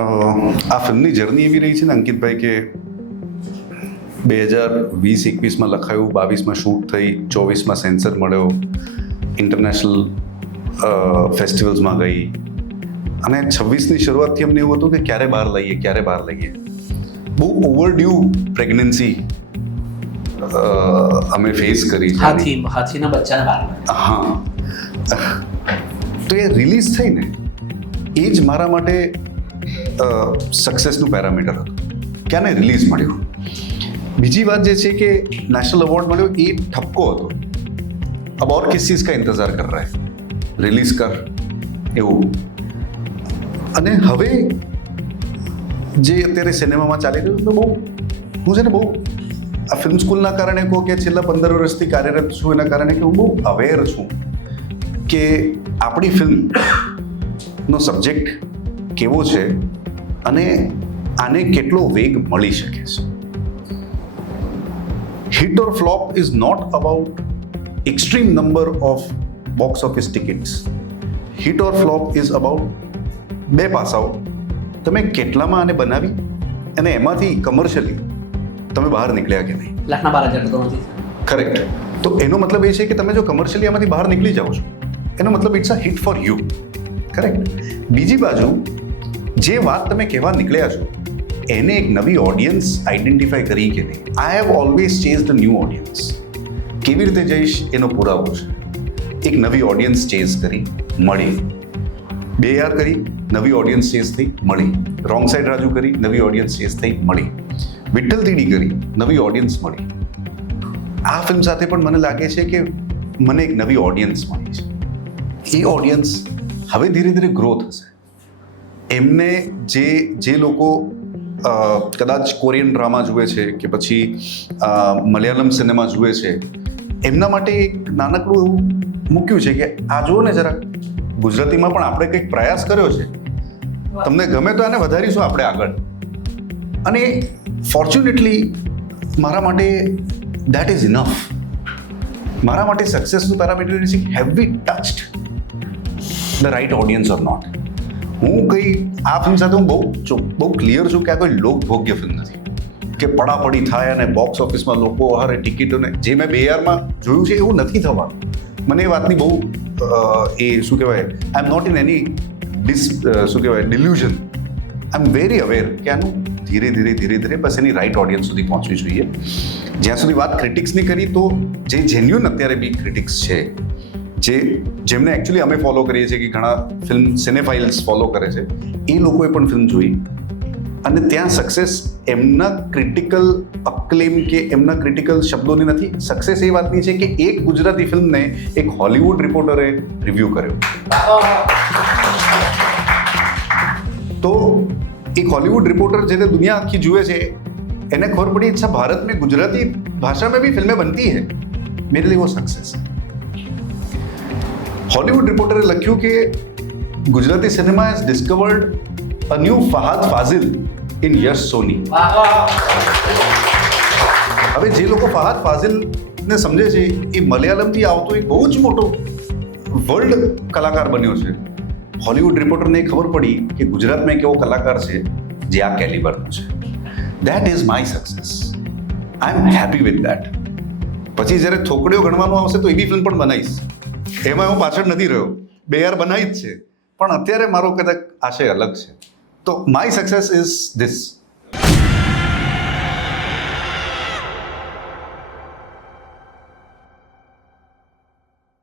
આ ફિલ્મની જર્ની એવી રહી છે ને અંકિતભાઈ કે 2020-21માં લખાયું, 22માં શૂટ થઈ, 24માં સેન્સર મળ્યો, ઇન્ટરનેશનલ ફેસ્ટિવલ્સમાં ગઈ અને 26ની શરૂઆતથી અમને એવું હતું કે ક્યારે બહાર લઈએ. બહુ ઓવરડ્યુ પ્રેગ્નન્સી અમે ફેસ કરી. હાથીના બચ્ચાને બહાર. હા, તો એ રિલીઝ થઈ ને એ જ મારા માટે સક્સેસનું પેરામીટર હતું કે આને રિલીઝ મળ્યું. બીજી વાત જે છે કે નેશનલ એવોર્ડ મળ્યો એ ઠપકો હતો. अब और किस चीज़ का इंतजार कर रहा है, रिलीज कर એવું. અને હવે જે અત્યારે સિનેમામાં ચાલી રહ્યું તો હું છે ને બહુ આ ફિલ્મ સ્કૂલના કારણે કહો કે છેલ્લા 15 વર્ષથી કાર્યરત છું એના કારણે કે હું બહુ અવેર છું કે આપણી ફિલ્મનો સબ્જેક્ટ કેવો છે અને આને કેટલો વેગ મળી શકે છે. Hit or flop is not about extreme number of box office tickets. Hit or flop is about બે પાસાઓ. તમે કેટલામાં આને બનાવી અને એમાંથી કમર્શિયલી તમે બહાર નીકળ્યા કે નહીં. લાખના 12,000 તો નથી. કરેક્ટ. તો એનો મતલબ એ છે કે તમે જો કમર્શિયલી આમાંથી બહાર નીકળી જાઓ છો એનો મતલબ it's a hit for you. Correct. બીજી બાજુ જે વાત તમે કહેવા નીકળ્યા છો એને એક નવી ઓડિયન્સ આઈડેન્ટિફાઈ કરી કે નહીં. I have always chased a new audience. કેવી રીતે જઈશ એનો પુરાવો છે. એક નવી ઓડિયન્સ ચેઝ કરી, મળી. 2 કરી, નવી ઓડિયન્સ ચેઝ થઈ, મળી. રોંગ સાઈડ રાજુ કરી, નવી ઓડિયન્સ ચેઝ થઈ, મળી. વિઠ્ઠલ તીડી કરી, નવી ઓડિયન્સ મળી. આ ફિલ્મ સાથે પણ મને લાગે છે કે મને એક નવી ઓડિયન્સ મળી છે. એ ઓડિયન્સ હવે ધીરે ધીરે ગ્રો થશે. એમને જે લોકો કદાચ કોરિયન ડ્રામા જુએ છે કે પછી મલયાલમ સિનેમા જુએ છે એમના માટે એક નાનકડું એવું મૂક્યું છે કે આ જુઓ ને જરાક ગુજરાતીમાં પણ આપણે કંઈક પ્રયાસ કર્યો છે, તમને ગમે તો આને વધારીશું આપણે આગળ. અને ફોર્ચ્યુનેટલી મારા માટે દેટ ઇઝ ઇનફ. મારા માટે સક્સેસનું પેરામીટર છે have we touched the right audience or not. હું કંઈ આ ફિલ્મ સાથે હું બહુ ક્લિયર છું કે આ કોઈ લોકભોગ્ય ફિલ્મ નથી કે પડાપડી થાય અને બોક્સ ઓફિસમાં લોકો હારે ટિકિટોને જે મેં 2 જોયું છે એવું નથી થવાનું. મને એ વાતની બહુ એ શું કહેવાય, I am not in any delusion. I am very aware કે આનું ધીરે બસ એની રાઇટ ઓડિયન્સ સુધી પહોંચવી જોઈએ. જ્યાં સુધી વાત ક્રિટિક્સની કરી તો જે જેન્યુઅન અત્યારે બી ક્રિટિક્સ છે જેમને એકચ્યુઅલી અમે ફોલો કરીએ છીએ કે ઘણા ફિલ્મ સિનેફાઇલ્સ ફોલો કરે છે, એ લોકોએ પણ ફિલ્મ જોઈ અને ત્યાં સક્સેસ એમના ક્રિટિકલ અક્લેમ કે એમના ક્રિટિકલ શબ્દોની નથી. સક્સેસ એ વાતની છે કે એક ગુજરાતી ફિલ્મને એક હોલિવૂડ રિપોર્ટરે રિવ્યૂ કર્યો. તો એક હોલિવૂડ रिपोर्टर जिसे दुनिया आखी जुए से इन्हें खबर पड़ी अच्छा भारत में गुजराती भाषा में भी फिल्में बनती है, मेरे लिए वो सक्सेस है. हॉलीवुड रिपोर्टरे लख्યું કે Gujarati cinema has discovered a new Fahadh Faasil in Yash Soni. હવે જે લોકો ફહાદ ફાઝિલને સમજે છે એ મલયાલમથી આવતો એક બહુ જ મોટો વર્લ્ડ કલાકાર બન્યો છે. હોલિવૂડ રિપોર્ટરને ખબર પડી કે ગુજરાતમાં એક એવો કલાકાર છે જે આ કેલિબરનો છે. That is my success. I am happy with that. પછી જ્યારે થોકડીઓ ગણવાનું આવશે તો એવી ફિલ્મ પણ બનાવીશ, એમાં હું પાછળ નથી રહ્યો. 2 બનાવી જ છે, પણ અત્યારે મારો કદાચ આશય અલગ છે. તો માય સક્સેસ ઇઝ ધીસ.